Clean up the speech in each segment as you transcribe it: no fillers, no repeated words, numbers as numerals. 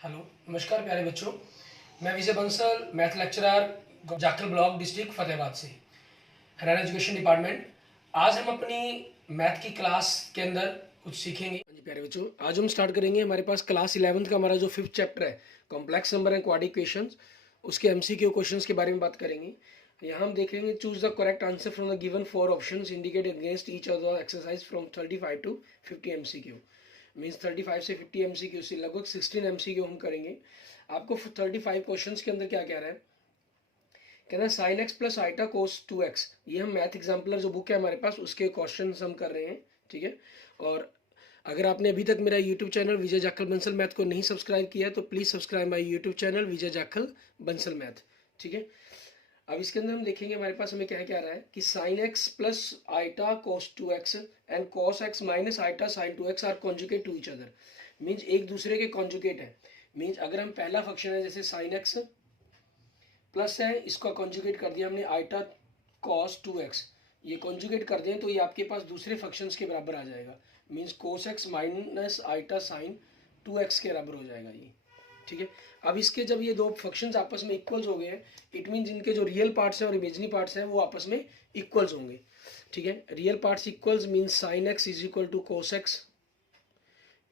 Hello, नमस्कार प्यारे बच्चों। मैं Vijay Bansal, math lecturer, Jakhal block, district Fatehabad से, हरियाणा एजुकेशन डिपार्टमेंट। आज हम अपनी मैथ की क्लास के अंदर कुछ सीखेंगे। हाँ जी प्यारे बच्चों, आज हम स्टार्ट करेंगे हमारे पास क्लास 11th का हमारा जो 5th चैप्टर है, complex number and quadratic equations, उसके एमसीक्यू क्वेश्चंस के बारे में बात करेंगे। यहाँ हम देखेंगे choose the correct answer from the given 4 options indicate against each other exercise from 35 to 50 MCQ. Means 35 से 50 एमसीक्यू से लगभग 16 एमसीक्यू हम करेंगे। आपको 35 क्वेश्चंस के अंदर क्या कह रहा है, कहना है sign x plus iota cos 2x। ये हम मैथ एग्जाम्पलर जो बुक है हमारे पास उसके क्वेश्चन हम कर रहे हैं, ठीक है। और अगर आपने अभी तक मेरा यूट्यूब चैनल विजय जाखल बंसल मैथ को नहीं सब्सक्राइब किया तो please subscribe my YouTube channel Vijay Jakhal Bansal math, ठीक है। अब इसके अंदर हम देखेंगे हमारे पास हमें क्या क्या रहा है कि sine x plus iota cos 2x and cos x minus iota sine 2x are conjugate to each other. Means एक दूसरे के कॉन्जुगेट है। मीन्स अगर हम पहला फंक्शन है जैसे साइन एक्स प्लस है, इसका कॉन्जुगेट कर दिया हमने आइटा कॉस 2x, ये कॉन्जुगेट कर दें तो ये आपके पास दूसरे फंक्शंस के बराबर आ जाएगा। Means cos x minus iota sine 2x के बराबर हो जाएगा ये, ठीक है। अब इसके जब ये दो फंक्शंस आपस में इक्वल्स हो गए हैं, इट मीन्स इनके जो रियल पार्ट्स हैं और इमेजिनरी पार्ट्स हैं वो आपस में इक्वल्स होंगे, ठीक है। Real parts equals means sine x is equal to cos x.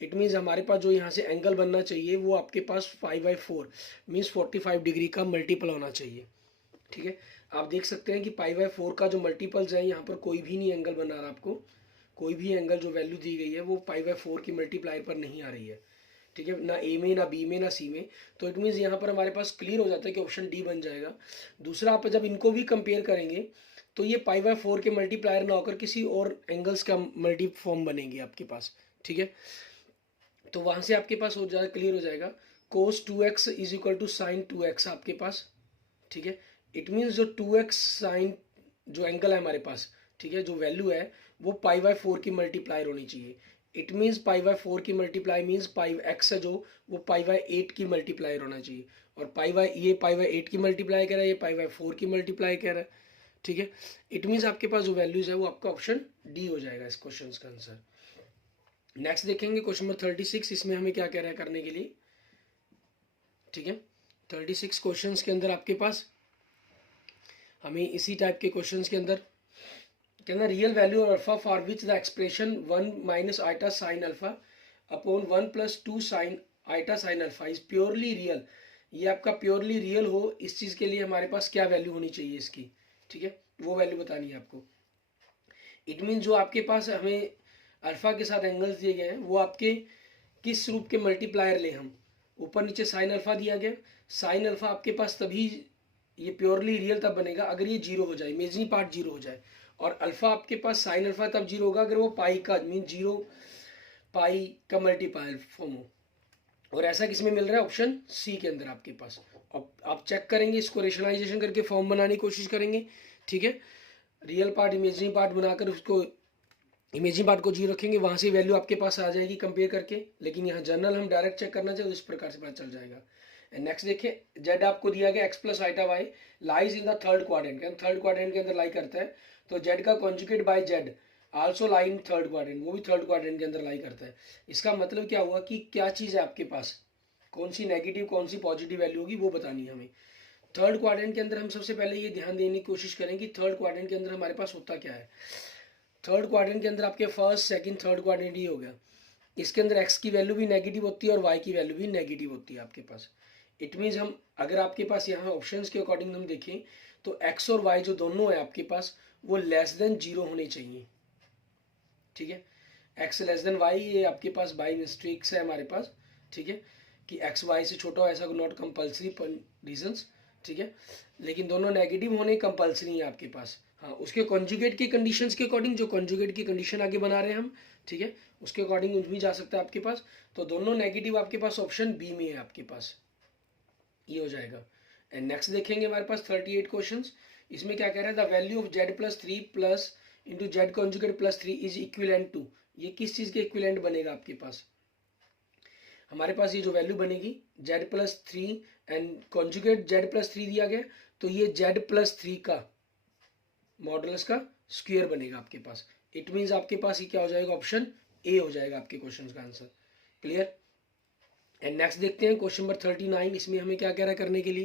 It means हमारे पास जो यहाँ से एंगल बनना चाहिए वो आपके पास 5/4 मीन्स 45 डिग्री का मल्टीपल होना चाहिए, ठीक है। आप देख सकते हैं कि π/4 का जो मल्टीपल्स है यहाँ पर कोई भी नहीं एंगल बना रहा, आपको कोई भी एंगल जो वैल्यू दी गई है वो π/4 की मल्टीप्लायर पर नहीं आ रही है, ठीक है। ना ए में, ना बी में, ना सी में। तो इट मीन्स यहाँ पर हमारे पास क्लियर हो जाता है कि ऑप्शन डी बन जाएगा। दूसरा, आप जब इनको भी कंपेयर करेंगे तो ये π/4 के मल्टीप्लायर ना होकर किसी और एंगल्स का मल्टी फॉर्म बनेंगे आपके पास, ठीक है। तो वहाँ से आपके पास हो जाएगा, क्लियर हो जाएगा cos 2x is equal to sine 2x आपके पास, ठीक है। इट मीन्स जो 2x साइन जो एंगल है हमारे पास, ठीक है, जो वैल्यू है वो π/4 की मल्टीप्लायर होनी चाहिए। इट मीन्स π/4 की मल्टीप्लाई मीन्स x है जो वो π/8 की मल्टीप्लायर होना चाहिए। और ये π/8 की मल्टीप्लाई कह रहा है, ये π/4 की मल्टीप्लाई कह रहा है, ठीक है। इट मीन्स आपके पास जो वैल्यूज है वो आपका ऑप्शन डी हो जाएगा इस क्वेश्चन का आंसर। नेक्स्ट देखेंगे क्वेश्चन नंबर 36। इसमें हमें क्या कह रहा है करने के लिए, ठीक है। 36 क्वेश्चंस के अंदर आपके पास हमें इसी टाइप के क्वेश्चंस के अंदर कहना real value of alpha for which the expression 1 minus iota sine alpha upon 1 plus 2 sine iota sine alpha is purely real. ये आपका प्योरली रियल हो, इस चीज़ के लिए हमारे पास क्या वैल्यू होनी चाहिए इसकी, ठीक है, वो वैल्यू बतानी है आपको। इट मीन जो आपके पास हमें अल्फा के साथ एंगल्स दिए गए हैं वो आपके किस रूप के मल्टीप्लायर लें हम। ऊपर नीचे साइन अल्फा दिया गया, साइन अल्फा आपके पास तभी ये प्योरली रियल तब बनेगा अगर ये जीरो हो जाए, इमेजिनरी पार्ट जीरो हो जाए। और अल्फा आपके पास साइन अल्फा तब जीरो होगा अगर वो पाई का मीन जीरो पाई का मल्टीप्लायर फॉर्म हो। और ऐसा किस में मिल रहा है, ऑप्शन सी के अंदर आपके पास। अब आप चेक करेंगे, इसको रेशनलाइजेशन करके फॉर्म बनाने की कोशिश करेंगे, ठीक है। रियल पार्ट इमेजिनरी पार्ट बनाकर उसको इमेजिनरी पार्ट को जीरो रखेंगे, वहां से वैल्यू आपके पास आ जाएगी कंपेयर करके। लेकिन यहाँ जनरल हम डायरेक्ट चेक करना चाहे तो इस प्रकार से पता चल जाएगा। नेक्स्ट देखिए, जेड आपको दिया गया x plus iota y lies in the third quadrant, third quadrant के अंदर लाई करता है। तो जेड का conjugate by z also lie in third quadrant, वो भी थर्ड क्वाड्रेंट के अंदर लाई करता है। इसका मतलब क्या हुआ कि क्या चीज़ है आपके पास, कौन सी नेगेटिव कौन सी पॉजिटिव वैल्यू होगी वो बतानी है हमें। थर्ड क्वाड्रेंट के अंदर हम सबसे पहले ये ध्यान देने की कोशिश करें कि थर्ड क्वाड्रेंट के अंदर हमारे पास होता क्या है। थर्ड क्वाड्रेंट के अंदर आपके फर्स्ट सेकंड थर्ड क्वाड्रेंट ही हो गया। इसके अंदर एक्स की वैल्यू भी नेगेटिव होती है और वाई की वैल्यू भी नेगेटिव होती है आपके पास। इट मीन्स हम अगर आपके पास यहाँ ऑप्शंस के अकॉर्डिंग हम देखें तो एक्स और वाई जो दोनों है आपके पास वो लेस देन जीरो होने चाहिए, ठीक है। एक्स लेस देन वाई ये आपके पास बाई मिस्टेक्स है हमारे पास, ठीक है, कि एक्स वाई से छोटा हो ऐसा नॉट कंपल्सरी रीजंस, ठीक है। लेकिन दोनों नेगेटिव होने कंपल्सरी है आपके पास। हाँ, उसके कॉन्जुगेट की कंडीशंस के अकॉर्डिंग, जो कॉन्जुगेट की कंडीशन आगे बना रहे हैं हम, ठीक है, उसके अकॉर्डिंग उसमें जा सकता है आपके पास। तो दोनों नेगेटिव आपके पास ऑप्शन बी में है आपके पास, ये हो जाएगा। एंड नेक्स्ट देखेंगे हमारे पास 38 क्वेश्चंस। इसमें क्या कह रहा है, the value of z plus 3 plus into z conjugate plus 3 is equivalent to, ये किस चीज़ के इक्विलेंट बनेगा आपके पास। हमारे पास ये जो वैल्यू बनेगी Z plus 3 and conjugate Z plus 3 दिया गया, तो ये जेड प्लस 3 का मॉडुलस का स्क्वायर बनेगा आपके पास। इट मीन्स आपके पास ये क्या हो जाएगा, ऑप्शन ए हो जाएगा आपके क्वेश्चन का आंसर। क्लियर। एंड नेक्स्ट देखते हैं क्वेश्चन नंबर 39। इसमें हमें क्या कह रहा है करने के लिए,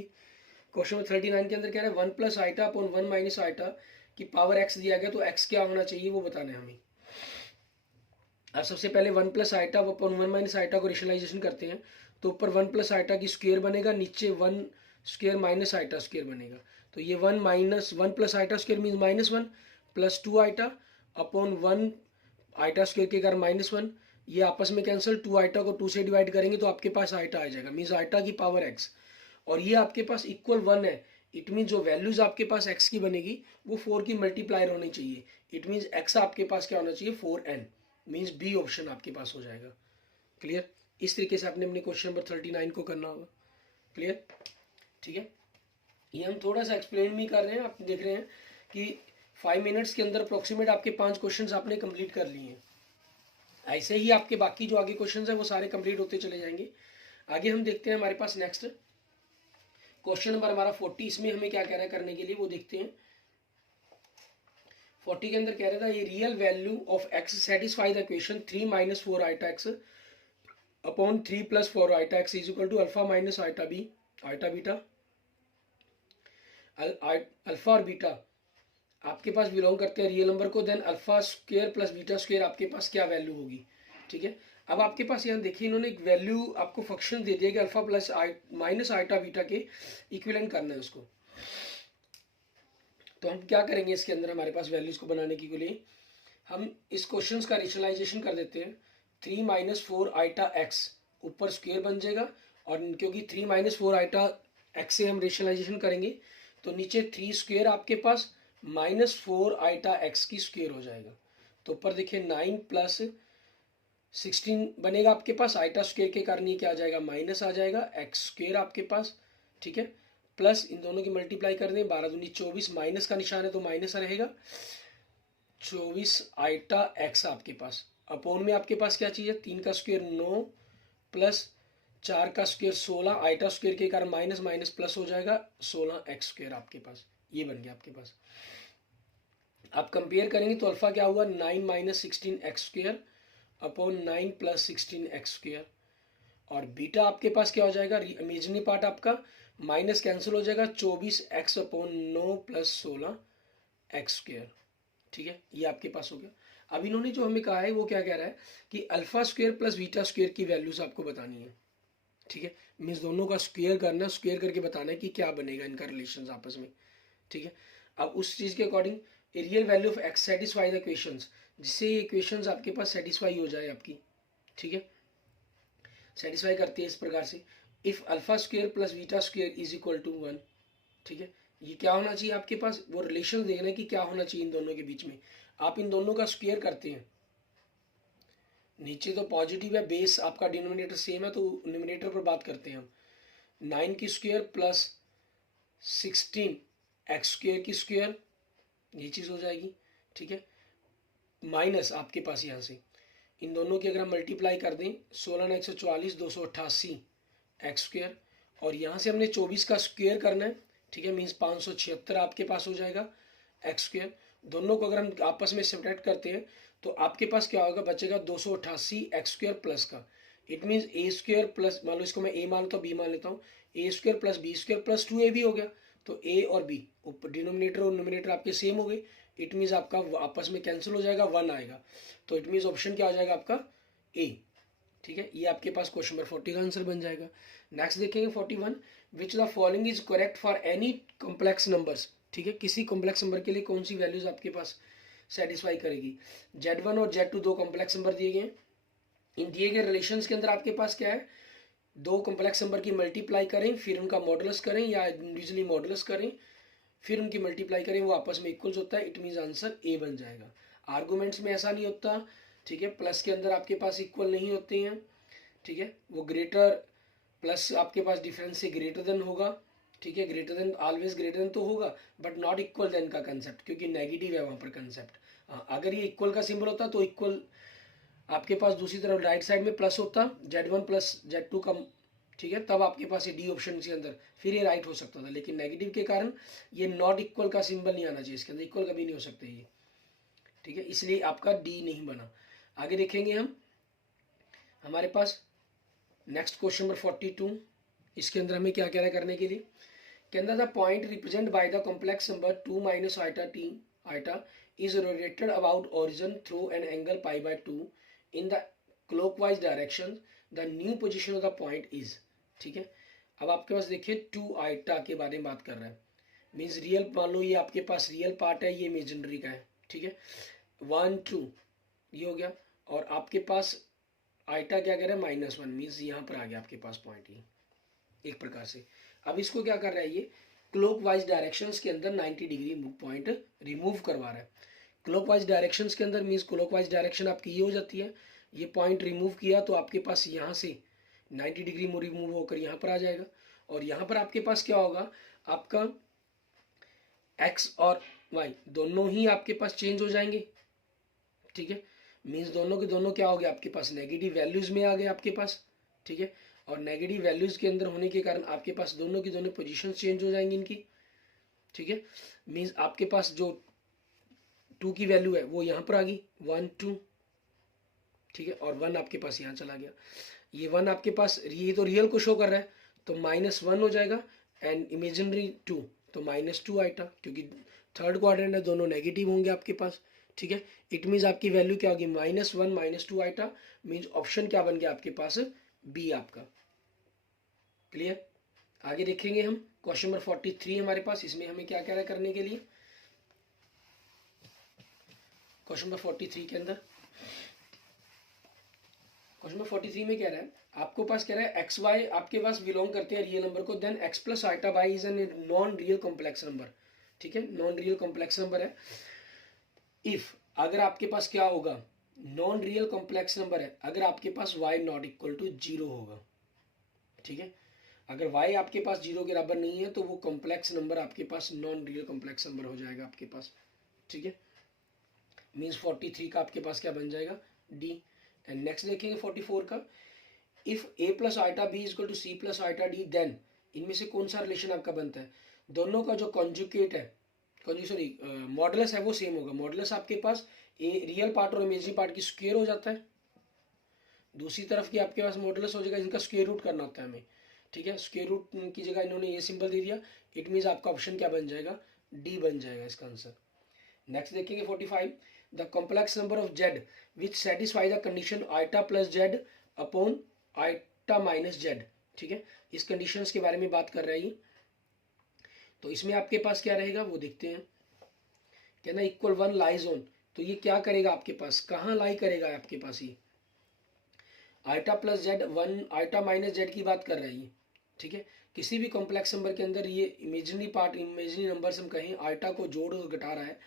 क्वेश्चन नंबर 39 के अंदर कह रहा है 1 plus iota upon 1 minus iota की पावर एक्स दिया गया, तो एक्स क्या होना चाहिए वो बताना है हमें। अब सबसे पहले 1 plus iota upon 1 minus iota को रेशनलाइजेशन करते हैं, तो ऊपर 1 प्लस आइटा की स्क्वायर बनेगा, नीचे 1 स्क्वायर माइनस आइटा स्क्वायर बनेगा। तो ये 1 minus 1 plus iota square means -1 plus 2 iota upon 1 iota square के कारण -1, ये आपस में कैंसिल, 2 आइटा को 2 से डिवाइड करेंगे तो आपके पास आइटा आ जाएगा, मीन्स आइटा की पावर एक्स। और ये आपके पास इक्वल 1 है, इट मीन्स जो वैल्यूज आपके पास एक्स की बनेगी वो 4 की मल्टीप्लायर होनी चाहिए। इट मीन्स एक्स आपके पास क्या होना चाहिए 4n, मीन्स बी ऑप्शन आपके पास हो जाएगा। क्लियर? इस तरीके से आपने अपने क्वेश्चन नंबर 39 को करना होगा। क्लियर? ठीक है, ये हम थोड़ा सा एक्सप्लेन भी कर रहे हैं। आप देख रहे हैं कि 5 मिनट्स के अंदर अप्रोक्सीमेट आपके 5 क्वेश्चन आपने कंप्लीट कर लिए हैं। ऐसे ही आपके बाकी जो आगे क्वेश्चन है वो सारे कंप्लीट होते चले जाएंगे। आगे हम देखते हैं हमारे पास नेक्स्ट क्वेश्चन नंबर हमारा 40। इसमें हमें क्या कह रहा है करने के लिए वो देखते हैं। 40 के अंदर कह रहा था ये real value of x satisfy the equation 3 minus 4 iota x upon 3 plus 4 iota x is equal to alpha minus iota b iota beta. Alpha और बीटा आपके पास बिलोंग करते हैं रियल नंबर को, then alpha square plus beta square आपके पास क्या value होगी। ठीक है, अब आपके पास यहाँ देखिए इन्होंने एक वैल्यू आपको फंक्शन दे दिया कि alpha plus minus iota beta के इक्विवेलेंट करना है उसको। तो हम क्या करेंगे इसके अंदर हमारे पास वैल्यूज को बनाने के लिए हम इस क्वेश्चन का रेशनलाइजेशन कर देते हैं। 3 माइनस 4 आइटा एक्स ऊपर स्क्वायर बन जाएगा, और क्योंकि 3 माइनस 4 आइटा एक्स से हम रेशनलाइजेशन करेंगे तो नीचे 3 स्क्वायर आपके पास -4 आइटा एक्स की स्क्वायर हो जाएगा। तो ऊपर देखिए 9 प्लस 16 बनेगा आपके पास, आइटा स्क्वायर के कारण ये क्या आ जाएगा माइनस आ जाएगा, एक्स स्क्वायर आपके पास। ठीक है, प्लस इन दोनों की मल्टीप्लाई कर दें, 12 दूनी 24, माइनस का निशान है तो माइनस रहेगा, 24 आइटा एक्स आपके पास। अपॉन में आपके पास क्या चीज़ है, 3 का स्क्वायर 9 प्लस 4 का स्क्वायर 16, आइटा स्क्वायर के कारण माइनस माइनस प्लस हो जाएगा, 16 एक्स स्क्वायर आपके पास। ये बन गया आपके पास। आप कंपेयर करेंगे तो अल्फा क्या हुआ 9 minus 16 x square upon 9 plus 16 x square, और बीटा आपके पास क्या हो जाएगा, इमेजिनरी पार्ट आपका माइनस कैंसिल हो जाएगा, 24 x upon 9 plus 16 x square. ठीक है, ये आपके पास हो गया। अब इन्होंने जो हमें कहा है वो क्या कह रहा है कि alpha square plus beta square की वैल्यूज आपको बतानी है। ठीक है, मीन्स दोनों का स्क्वायर करना, स्क्वायर करके बताना है कि क्या बनेगा इनका रिलेशन आपस में। ठीक है, अब उस चीज़ के according a real value of x satisfy the equations, जिससे ये इक्वेशंस आपके पास सेटिस्फाई हो जाए आपकी। ठीक है, सेटिस्फाई करती है इस प्रकार से, if alpha square plus beta square is equal to 1। ठीक है, ये क्या होना चाहिए आपके पास, वो रिलेशन देखना है कि क्या होना चाहिए इन दोनों के बीच में। आप इन दोनों का स्क्वायर करते हैं, नीचे तो पॉजिटिव है, बेस आपका डिनोमिनेटर सेम है, तो न्यूमिनेटर पर बात करते हैं हम। 9 की स्क्वायर प्लस 16 एक्स स्क्वायर की स्क्वायर, ये चीज़ हो जाएगी। ठीक है, माइनस आपके पास यहाँ से इन दोनों की अगर हम मल्टीप्लाई कर दें, 16 144 288 एक्स स्क्वायर, और यहाँ से हमने 24 का स्क्वायर करना है। ठीक है, मीन्स 576 आपके पास हो जाएगा एक्स स्क्वायर। दोनों को अगर हम आपस में सेपरेट करते हैं तो आपके पास क्या होगा, बचेगा 288 एक्स स्क्वायर प्लस का। It means A square plus, मान लो इसको मैं ए मान लेता हूँ, बी मान लेता हूँ, A square plus B square plus 2 भी हो गया। तो ए और बी ऊपर डिनोमिनेटर और न्यूमिनेटर आपके सेम हो गए, इट मीन्स आपका आपस में कैंसिल हो जाएगा, 1 आएगा। तो इट मीन्स ऑप्शन क्या हो जाएगा आपका ए। ठीक है, ये आपके पास क्वेश्चन नंबर 40 का आंसर बन जाएगा। नेक्स्ट देखेंगे 41, which the following is correct for any complex numbers. ठीक है, किसी कॉम्प्लेक्स नंबर के लिए कौन सी वैल्यूज आपके पास सेटिस्फाई करेगी। Z1 और Z2 दो कॉम्प्लेक्स नंबर दिए गए। इन दिए गए रिलेशंस के अंदर आपके पास क्या है, दो कॉम्प्लेक्स नंबर की मल्टीप्लाई करें, फिर उनका मॉडुलस करें या इंडिविजुअली मॉडुलस करें, फिर उनकी मल्टीप्लाई करें, वो आपस में इक्वल्स होता है, इट मीन्स आंसर ए बन जाएगा। आर्गूमेंट्स में ऐसा नहीं होता। ठीक है, प्लस के अंदर आपके पास इक्वल नहीं होते हैं। ठीक है, वो ग्रेटर प्लस आपके पास डिफरेंस से ग्रेटर देन होगा। ठीक है, greater than always greater than तो होगा, बट नॉट इक्वल देन का कंसेप्ट, क्योंकि नेगेटिव है वहाँ पर कंसेप्ट। अगर ये इक्वल का सिंबल होता तो इक्वल आपके पास दूसरी तरफ राइट साइड में प्लस होता, Z1 प्लस Z2 का। ठीक है, तब आपके पास ये डी ऑप्शन के अंदर फिर ये राइट हो सकता था, लेकिन नेगेटिव के कारण ये नॉट इक्वल का सिंबल नहीं आना चाहिए इसके अंदर, इक्वल कभी नहीं हो सकते ये। ठीक है, इसलिए आपका डी नहीं बना। आगे देखेंगे हम, हमारे पास नेक्स्ट क्वेश्चन नंबर 42, इसके अंदर हमें क्या कह रहा है करने के लिए, के अंदर the point represent by the complex number 2 minus iota t iota is rotated about origin through an angle pi by 2 in the clockwise direction, the new position of the point is. ठीक है, अब आपके पास देखिए 2 iota के बारे में बात कर रहा है, मीन्स रियल, मान लो ये आपके पास रियल पार्ट है, ये इमेजिनरी का है। ठीक है, 1 2 ये हो गया, और आपके पास आइटा क्या कर रहा है, -1, मीन्स यहाँ पर आ गया आपके पास पॉइंट ये एक प्रकार से। अब इसको क्या कर रहा है, ये क्लॉकवाइज डायरेक्शंस के अंदर 90 डिग्री पॉइंट रिमूव करवा रहा है। क्लॉकवाइज डायरेक्शंस के अंदर मीन्स क्लॉकवाइज डायरेक्शन आपकी ये हो जाती है, ये पॉइंट रिमूव किया तो आपके पास यहाँ से 90 डिग्री रिमूव होकर यहाँ पर आ जाएगा, और यहाँ पर आपके पास क्या होगा, आपका एक्स और वाई दोनों ही आपके पास चेंज हो जाएंगे। ठीक है, मीन्स दोनों के दोनों क्या हो गया, आपके पास नेगेटिव वैल्यूज में आ गए आपके पास। ठीक है, और नेगेटिव वैल्यूज के अंदर होने के कारण आपके पास दोनों की दोनों पोजीशन चेंज हो जाएंगी इनकी। ठीक है, मीन्स आपके पास जो 2 की वैल्यू है वो यहाँ पर आ गई 1 2। ठीक है, और 1 आपके पास यहाँ चला गया, ये 1 आपके पास, ये तो रियल को शो कर रहा है तो -1 हो जाएगा, एंड इमेजिनरी 2 तो -2 आइटा, क्योंकि थर्ड क्वाड्रेंट है, दोनों नेगेटिव होंगे आपके पास। ठीक है, इट मीन्स आपकी वैल्यू क्या होगी, -1 -2 आइटा, मीन्स ऑप्शन क्या बन गया आपके पास, बी आपका। क्लियर, आगे देखेंगे हम क्वेश्चन नंबर 43 हमारे पास, इसमें हमें क्या कह रहा है करने के लिए। क्वेश्चन नंबर 43 के अंदर, क्वेश्चन नंबर 43 में कह रहा है, आपको पास कह रहा है एक्स वाई आपके पास बिलोंग करते हैं रियल नंबर को, then x plus iota y is an non real complex number. ठीक है, नॉन रियल कॉम्प्लेक्स नंबर है। इफ अगर आपके पास क्या होगा, नॉन रियल कॉम्प्लेक्स नंबर है अगर आपके पास y नॉट इक्वल टू 0 होगा। ठीक है, अगर y आपके पास 0 के बराबर नहीं है तो वो कॉम्प्लेक्स नंबर आपके पास नॉन रियल कॉम्प्लेक्स नंबर हो जाएगा आपके पास। ठीक है, मीन्स 43 का आपके पास क्या बन जाएगा, डी। एंड नेक्स्ट देखेंगे 44 का, if a plus iota b is equal to c plus iota d, then इनमें से कौन सा रिलेशन आपका बनता है, दोनों का जो कॉन्जुगेट है, सॉरी मॉडुलस है वो सेम होगा। मॉडुलस आपके पास ए रियल पार्ट और इमेजिनरी पार्ट की स्क्वायर हो जाता है, दूसरी तरफ की आपके पास मॉडुलस हो जाएगा, इनका स्क्वायर रूट करना होता है हमें। ठीक है, स्क्वायर रूट की जगह इन्होंने ये सिंबल दे दिया, इट मीन्स आपका ऑप्शन क्या बन जाएगा, डी बन जाएगा इसका आंसर। नेक्स्ट देखेंगे 45, the complex number of z which satisfy the condition iota plus z upon iota minus z. ठीक है, इस कंडीशंस के बारे में बात कर रहे हैं, तो इसमें आपके पास क्या रहेगा वो देखते हैं। कहना इक्वल 1 लाइज ऑन, तो ये क्या करेगा आपके पास, कहाँ लाई करेगा आपके पास, ये iota plus z 1 iota minus z की बात कर रही है। ठीक है, किसी भी कॉम्प्लेक्स नंबर के अंदर ये इमेजिनरी पार्ट, इमेजिनरी नंबर से हम कहें आइटा को जोड़ और घटा रहा है,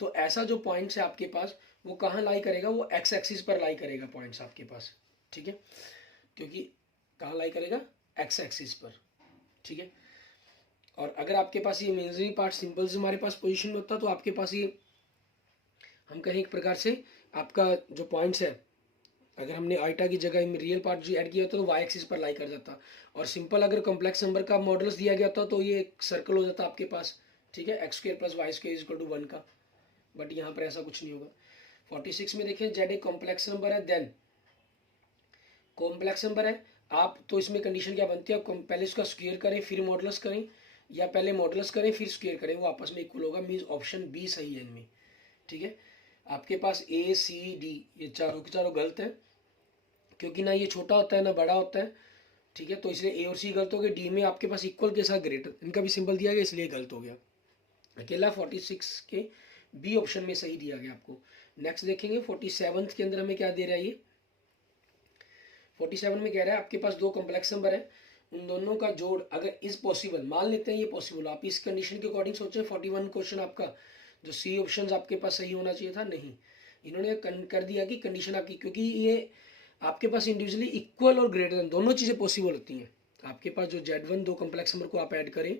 तो ऐसा जो पॉइंट्स है आपके पास वो कहाँ लाई करेगा, वो एक्स एक्सिस पर लाई करेगा पॉइंट्स आपके पास। ठीक है, क्योंकि कहाँ लाई करेगा, एक्स एक्सिस पर। ठीक है, और अगर आपके पास ये इमेजिनरी पार्ट सिंपल्स हमारे पास पोजीशन में होता तो आपके पास ये हम कहें एक प्रकार से आपका जो पॉइंट्स है, अगर हमने आइटा की जगह रियल पार्ट जो ऐड किया होता तो वाई एक्सिस पर लाई कर जाता, और सिंपल अगर कॉम्प्लेक्स नंबर का मॉडल्स दिया गया था तो ये एक सर्कल हो जाता आपके पास। ठीक है, x square plus y square is equal to 1 का, बट यहाँ पर ऐसा कुछ नहीं होगा। 46 में देखें, जेड एक कॉम्प्लेक्स नंबर है, देन कॉम्प्लेक्स नंबर है आप, तो इसमें कंडीशन क्या बनती है, पहले इसका स्क्वायर करें फिर मॉडल्स करें, या पहले मॉडल्स करें फिर स्क्वायर करें, वो आपस में इक्वल होगा, मीन्स ऑप्शन बी सही है इनमें। ठीक है, आपके पास ए सी डी ये चारों के चारों गलत हैं, क्योंकि ना ये छोटा होता है ना बड़ा होता है। ठीक है, तो इसलिए ए और सी गलत हो गए, डी में आपके पास इक्वल के साथ ग्रेटर इनका भी सिंबल दिया गया इसलिए गलत हो गया। अकेला 46 के बी ऑप्शन में सही दिया गया आपको। नेक्स्ट देखेंगे 47 के अंदर हमें क्या दे रहा है, ये 47 में कह रहा है आपके पास दो कॉम्प्लेक्स नंबर है, उन दोनों का जोड़ अगर इज पॉसिबल, मान लेते हैं ये पॉसिबल, आप इस कंडीशन के अकॉर्डिंग सोचें। 41 क्वेश्चन आपका जो सी ऑप्शन आपके पास सही होना चाहिए था, नहीं, इन्होंने कर दिया कि कंडीशन आपकी, क्योंकि ये आपके पास इंडिविजुअली इक्वल और ग्रेटर देन दोनों चीज़ें पॉसिबल होती हैं। आपके पास जो Z1 दो कॉम्प्लेक्स नंबर को आप ऐड करें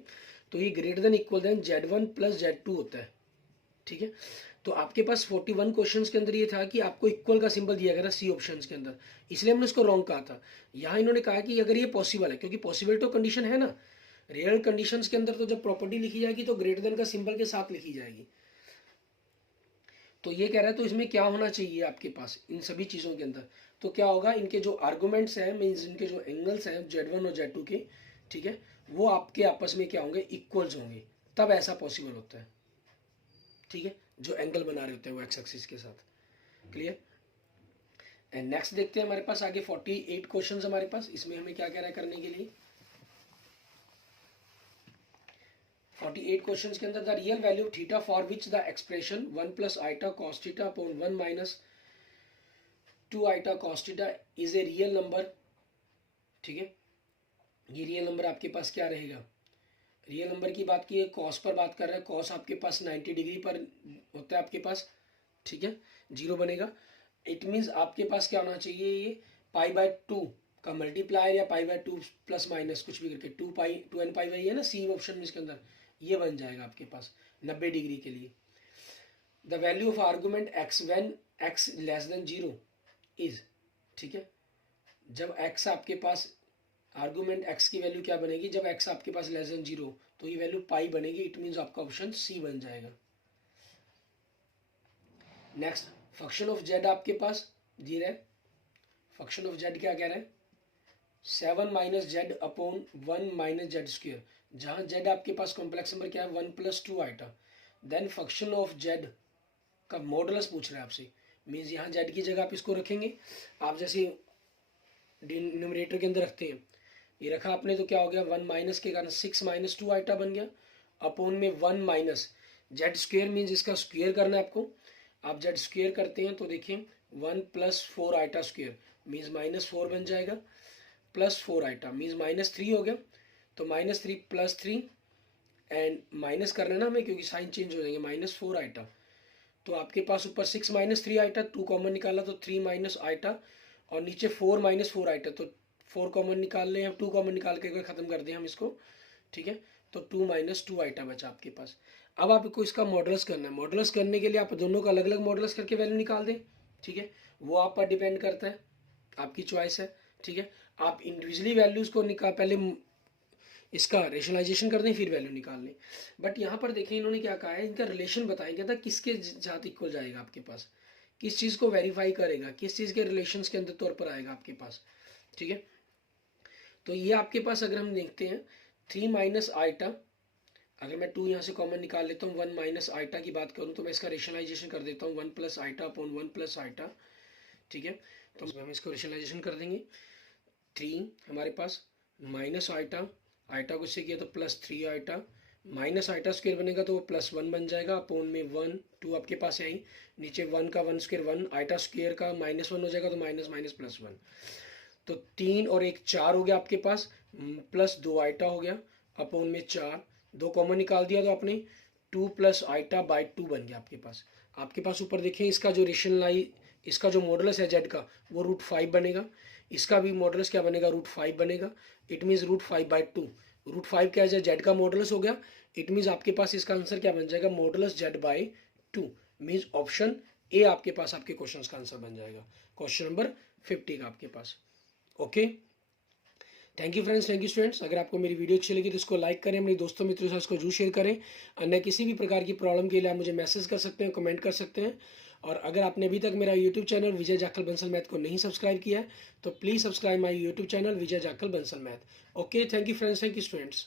तो ये greater than equal than Z1 plus Z2 होता है। ठीक है, तो आपके पास 41 क्वेश्चंस के अंदर ये था कि आपको इक्वल का सिंबल दिया गया था सी ऑप्शंस के अंदर, इसलिए हमने उसको रॉन्ग कहा था। यहाँ इन्होंने कहा कि अगर ये पॉसिबल है, क्योंकि पॉसिबल तो कंडीशन है ना, रियल कंडीशंस के अंदर तो जब प्रॉपर्टी लिखी जाएगी तो ग्रेटर देन का सिंबल के साथ लिखी जाएगी। तो ये कह रहा है तो इसमें क्या होना चाहिए आपके पास इन सभी चीज़ों के अंदर, तो क्या होगा, इनके जो आर्गूमेंट्स हैं मीन्स इनके जो एंगल्स हैं Z1 और Z2 के, ठीक है, वो आपके आपस में क्या होंगे, इक्वल्स होंगे, तब ऐसा पॉसिबल होता है, ठीक है, जो एंगल बना रहे होते हैं वो एक्स एक्सिस के साथ। क्लियर। एंड नेक्स्ट देखते हैं हमारे पास आगे 48 क्वेश्चंस हमारे पास, इसमें हमें क्या कह रहा है करने के लिए। 48 क्वेश्चंस के अंदर the real value of theta for which the expression 1 plus iota cos theta upon 1 minus 2 iota cos theta is a real number, ठीक है, ये रियल नंबर आपके पास क्या रहेगा, रियल नंबर की बात की है, कॉस पर बात कर रहे हैं, कॉस आपके पास 90 डिग्री पर होता है आपके पास, ठीक है, 0 बनेगा। इट मीन्स आपके पास क्या होना चाहिए, ये π/2 का मल्टीप्लायर या π/2 प्लस माइनस कुछ भी करके 2n π है ना, सी ऑप्शन में इसके अंदर ये बन जाएगा आपके पास 90 डिग्री के लिए। The value of argument x when x less than 0 is, ठीक है, जब एक्स आपके पास आर्गूमेंट एक्स की वैल्यू क्या बनेगी, जब एक्स आपके पास लेस देन 0 तो ये वैल्यू पाई बनेगी, इट मीन्स आपका ऑप्शन सी बन जाएगा। नेक्स्ट फंक्शन ऑफ जेड आपके पास दे रहा है, फंक्शन ऑफ जेड क्या कह रहा है, 7 minus z upon 1 minus z square, जहां जेड आपके पास कॉम्प्लेक्स नंबर क्या है 1 plus 2 iota, then function of z का मॉडुलस पूछ रहा है आपसे, मीन्स यहाँ जेड की जगह आप इसको रखेंगे, आप जैसे न्यूमरेटर के अंदर रखते हैं, ये रखा आपने तो क्या हो गया 1 माइनस के कारण 6 माइनस 2 आइटा बन गया, अपॉन में 1 माइनस जेड स्क्वेयर मीन्स इसका स्क्वेयर करना है आपको, आप जेड स्क्वेयर करते हैं तो देखिए 1 प्लस 4 आइटा स्क्वेयर मीन्स -4 बन जाएगा, प्लस 4 आइटा मीन्स -3 हो गया, तो -3 प्लस 3 एंड माइनस करना ना हमें क्योंकि साइन चेंज हो जाएंगे, -4 आइटा, तो आपके पास ऊपर 6 माइनस 3 आइटा, 2 कॉमन निकाला तो 3 माइनस आइटा, और नीचे 4 माइनस 4 आइटा, तो 4 कॉमन निकाल लें, हम 2 कॉमन निकाल के अगर ख़त्म कर दें हम इसको, ठीक है, तो 2 माइनस 2 आइटा बचा आपके पास। अब आपको इसका मॉडुलस करना है, मॉडुलस करने के लिए आप दोनों का अलग अलग मॉडुलस करके वैल्यू निकाल दें, ठीक है, वो आप पर डिपेंड करता है, आपकी चॉइस है, ठीक है, आप इंडिविजुअली वैल्यूज़ को निकाल पहले इसका रेशनलाइजेशन कर दें फिर वैल्यू निकाल लें। बट यहाँ पर देखें इन्होंने क्या कहा है, इनका रिलेशन बताएंगे था किसके साथ इक्वल जाएगा आपके पास, किस चीज़ को वेरीफाई करेगा, किस चीज़ के रिलेशंस के अंदर तौर पर आएगा आपके पास, ठीक है, तो ये आपके पास अगर हम देखते हैं 3 माइनस आइटा, अगर मैं 2 यहाँ से कॉमन निकाल लेता हूँ, 1 माइनस आइटा की बात करूँ तो मैं इसका रेशनलाइजेशन कर देता हूँ 1 plus iota upon 1 plus iota, ठीक है, तो हम इसको रेशनलाइजेशन कर देंगे, 3 हमारे पास माइनस आइटा, आइटा को इससे किया तो +3 आइटा, माइनस आइटा स्क्वेयर बनेगा तो वो +1 बन जाएगा, अपॉन में 1 2 आपके पास है ही, नीचे 1 का 1 स्क्वेयर 1, आइटा स्क्वेयर का -1 हो जाएगा तो माइनस माइनस +1, तो 3 और 1 4 हो गया आपके पास, प्लस 2 आइटा हो गया, अपॉन में 4, 2 कॉमन निकाल दिया तो आपने 2 प्लस आइटा बाई 2 बन गया आपके पास। आपके पास ऊपर देखें इसका जो इसका जो मॉडुलस है जेड का वो √5 बनेगा, इसका भी मॉडुलस क्या बनेगा √5 बनेगा, इट मीन्स √5/2, √5 क्या है जेड का मॉडुलस हो गया, इट मीन्स आपके पास इसका आंसर क्या बन जाएगा modulus Z/2, means option A आपके पास आपके क्वेश्चन का आंसर बन जाएगा, क्वेश्चन नंबर 50 का आपके पास। Okay, thank you friends, thank you students. अगर आपको मेरी वीडियो अच्छी लगी तो इसको लाइक करें, अपने दोस्तों मित्रों से इसको जरूर शेयर करें। अन्य किसी भी प्रकार की प्रॉब्लम के लिए आप मुझे मैसेज कर सकते हैं, कमेंट कर सकते हैं। और अगर आपने अभी तक मेरा यूट्यूब चैनल विजय जाखल बंसल मैथ को नहीं सब्सक्राइब किया है तो please subscribe my YouTube channel Vijay Jakhal Bansal math. Okay, thank you friends, thank you students.